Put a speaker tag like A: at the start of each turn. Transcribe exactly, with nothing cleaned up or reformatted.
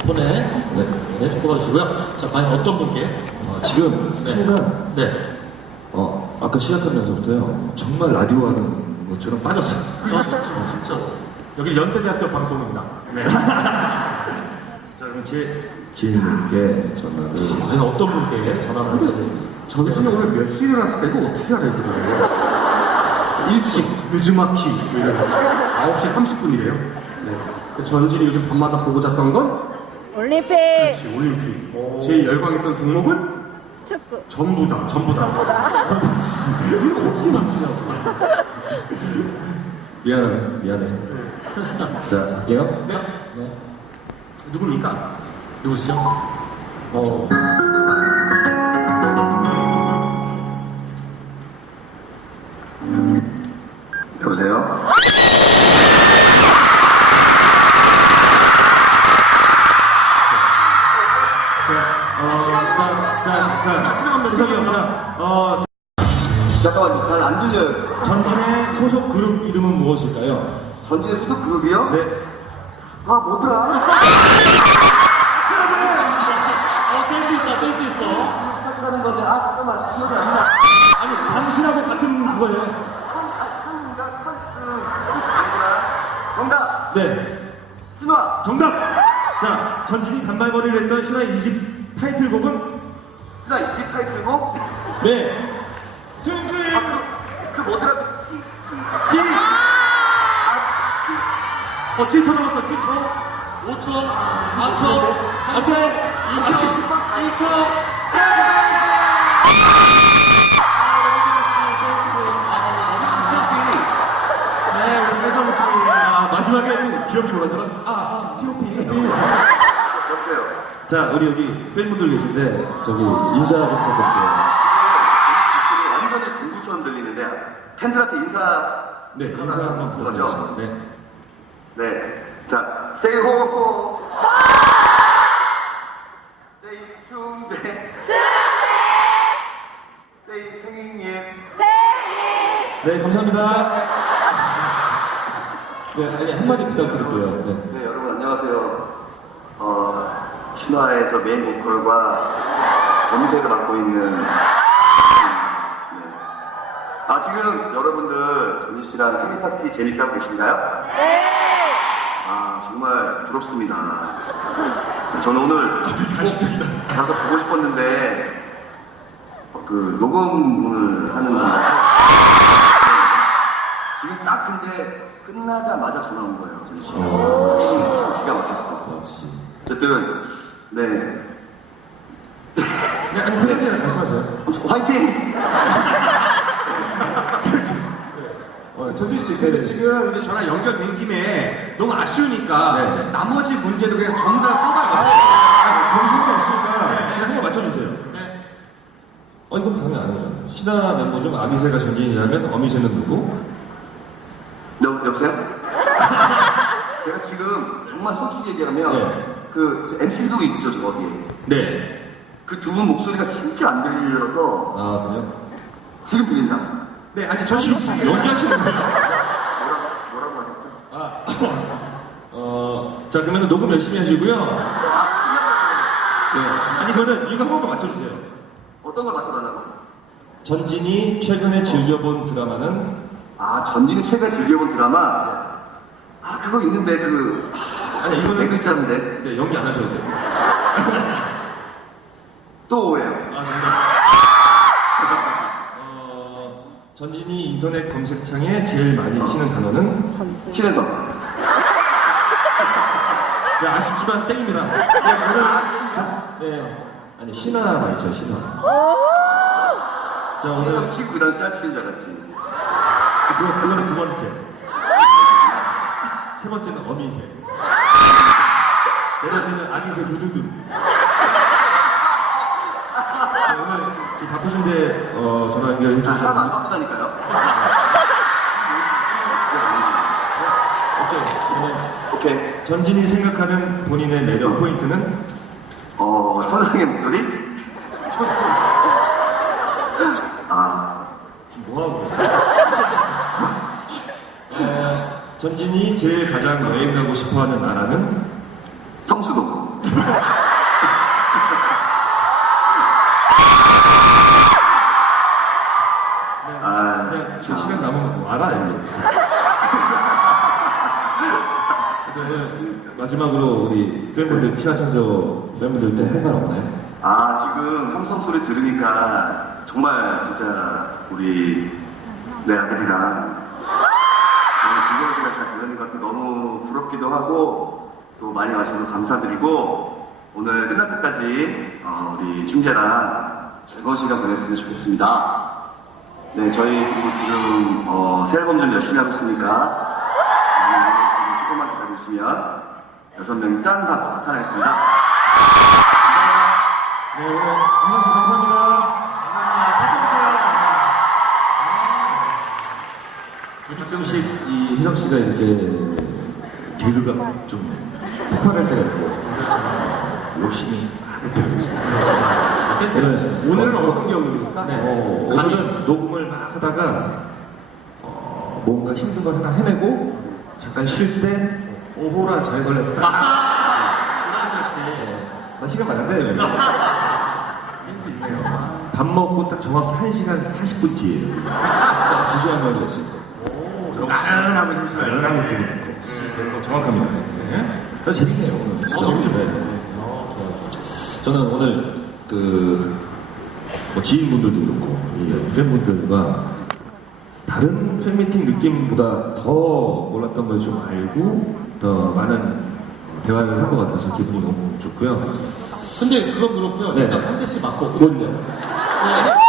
A: 덕분에 네, 네, 뽑아주시고요. 자, 과연 어떤 분께?
B: 어, 지금
A: 네.
B: 순간
A: 네.
B: 어, 아까 시작하면서부터요 정말 라디오 하는 것처럼 빠졌어요.
A: 아, 진짜, 진짜. 여기 연세대학교 방송입니다. 네.
B: 자, 그럼 제 지인분께 전화를.
A: 과연 어떤 분께 전화를 할지.
C: 전진이 오늘 몇 시에 일어났을까? 이거 어떻게 알아요, 그거? 일찍, 늦지막히, 뭐 이런 거. 아홉 시 삼십 분이래요. 네. 그 전진이 요즘 밤마다 보고 잤던 건?
D: 올림픽
C: 그렇지, 올림픽. 제일 열광했던 종목은?
D: 축구
C: 전부 다, 전부 다. 이거 어떻게 맞추셨어?
B: 미안해, 미안해. 자, 할게요.
A: 네. 네. 누굽니까? 누구시죠? 어.
E: 여보세요?
B: 자, 자, 자, 자, 죄송해요. 자, 어,
E: 잠깐만요, 잘 안 들려요.
B: 전진의 소속 그룹 이름은 무엇일까요?
E: 전진의 소속 그룹이요?
B: 네.
E: 아, 뭐더라?
A: 어, 센스 있다, 센스 있어.
E: 시작하는 건데, 아, 잠깐만, 기억이 안 나.
B: 아니, 당신하고 같은 거예요.
E: 한인가? 선, 음, 정답!
B: 네.
E: 신화!
B: 정답! 자, 전진이 단발머리를 했던 신화의 이집 타이틀곡은?
E: 신화 이십 타이틀곡?
B: 네. 둥글!
E: 그 뭐더라? 그 티, 티.
B: 티!
A: 어, 칠 초 남았어, 칠 초. 오 초, 사 초,
B: 안 돼!
A: 이 초, 일 초. 네, 우리 세성 씨.
B: 아, 마지막에 또 귀엽게 뭐라더라? 아, 티오피.
E: 없어요.
B: 자, 우리 여기 팬분들 계신데, 저기, 인사 좀 부탁드릴게요.
E: 완전히 공부처럼 들리는데, 팬들한테 인사.
B: 네, 인사 한번 부탁드리겠습니다. 네.
E: 네. 자, 세이호호. 세이 충재. 세이 생일님.
B: 네, 감사합니다. 네, 아니, 한마디 부탁드릴게요. 네.
E: 네, 여러분 안녕하세요. 어, 신화에서 메인 보컬과 음색을 맡고 있는. 네. 아, 지금 여러분들 전희 씨랑 생일 파티 재밌게 하고 계신가요? 네! 아, 정말 부럽습니다. 저는 오늘 꼭 가서 보고 싶었는데, 어, 그, 녹음을 하는 건가요? 네. 지금 딱 근데 끝나자마자 전화 온 거예요, 전희 씨.
B: 어,
E: 기가 막혔어.
B: 역시.
E: 어쨌든, 네.
B: 네, 아니, 편하게 말씀하세요.
E: 화이팅!
C: 어, 전진 씨, 근데 지금 이제 전화 연결된 김에 너무 아쉬우니까
B: 네, 네.
C: 나머지 문제도 그냥 점수랑 상관없이
B: 아, 점수가 없으니까, 그냥 한번 맞춰주세요.
A: 네.
B: 어, 이건 당연히 안 오잖아요. 신화 멤버 중 아미새가 전진이라면 어미새는 누구?
E: 여, 여보세요? 제가 지금 정말 솔직히 얘기하면,
B: 네.
E: 그, 엠씨도 있죠, 저 거기에.
B: 네.
E: 그 두 분 목소리가 진짜 안 들려서,
B: 아, 그래요?
E: 지금 들린다.
C: 네, 아니 저
B: 지금
C: 지금
B: 연기하시는 거예요?
E: 뭐라고, 뭐라고 하셨죠?
B: 아, 어, 자, 그러면 녹음 열심히 하시고요. 네. 아니, 그러면 이거 한 번만 맞춰주세요.
E: 어떤 걸 맞춰달라고?
B: 전진이 최근에 즐겨본 드라마는?
E: 아, 전진이 최근에 즐겨본 드라마? 아, 그거 있는데, 그,
B: 아니,
E: 네
B: 이거는.
E: 글자인데.
B: 네, 연기 안 하셔도 돼요.
E: 또 오해요.
B: 아, 정답. 어, 전진이 인터넷 검색창에 제일 많이 치는 단어는?
E: 친해서.
B: 네, 아쉽지만 땡입니다. 네, 오늘, 저, 네. 아니, 신화 말이죠, 신화. 자, 오늘,
E: 친해서 치고 그 다음에 쌀 치는 줄 알았지.
B: 그거, 그거는 두 번째. 세 번째는 어미새. 네 번째는 아기새 우두두. 네, 오늘 지금 바쁘신데, 어, 전화 연결해
E: 사람 안
B: 주셔서.
E: 바쁘다니까요?
B: 오케이. 그러면
E: 오케이.
B: 전진이 생각하는 본인의 매력 포인트는?
E: 어, 천상의 목소리? 아,
B: 지금 뭐하고 계세요? 어, 전진이 제일 가장 여행 가고 싶어하는 나라는?
E: 성수도. 아,
B: 그냥 좀 시간 남으면 와라, 여기. 저는 마지막으로 우리 팬분들, 시아천저 팬분들한테 할 말 없나요?
E: 아, 지금 함성 소리 들으니까 정말 진짜 우리 내 아들이랑 너무 즐거운 시간 잘 보내는 것 같아 너무 부럽기도 하고 또 많이 와주셔서 감사드리고 오늘 끝날 때까지 어, 우리 춤제랑 즐거운 시간 보냈으면 좋겠습니다. 네, 저희 그리고 지금 어, 새 앨범 좀 열심히 하고 있으니까 음, 조금만 기다려주시면 여섯 명이 짠 하고 나타나겠습니다.
B: 네, 오늘 희성 씨 감사합니다. 가끔씩 이 희성 씨가 이렇게 개그가 좀 폭발할 때가 있고 욕심이 많을 때가 있어요.
C: 오늘은 어떤 경우입니까?
B: 네. 어, 오늘은 녹음을 막 하다가 어, 뭔가 힘든 걸 하나 해내고 잠깐 쉴 때 오호라 잘 걸렸다. 나 시간 많은데
A: 센스 있네요.
B: 밥 먹고 딱 정확히 한 시간 사십 분 뒤에요. 자, 두 시간 만에 됐을 때.
A: 나른하고 힘이
B: 연하고 기분 있고 정확합니다. 네. 아, 재밌네요 오늘.
A: 어, 재밌네요.
B: 네. 저는 오늘 그뭐 지인분들도 그렇고 이 팬분들과 다른 팬미팅 느낌보다 더 몰랐던 걸 좀 알고 더 많은 대화를 한 것 같아서 기분이 너무 좋고요.
A: 근데 그건 그렇고요.
B: 네.
A: 일단 한 대씩 맞고.
B: 뭘요?
A: 네.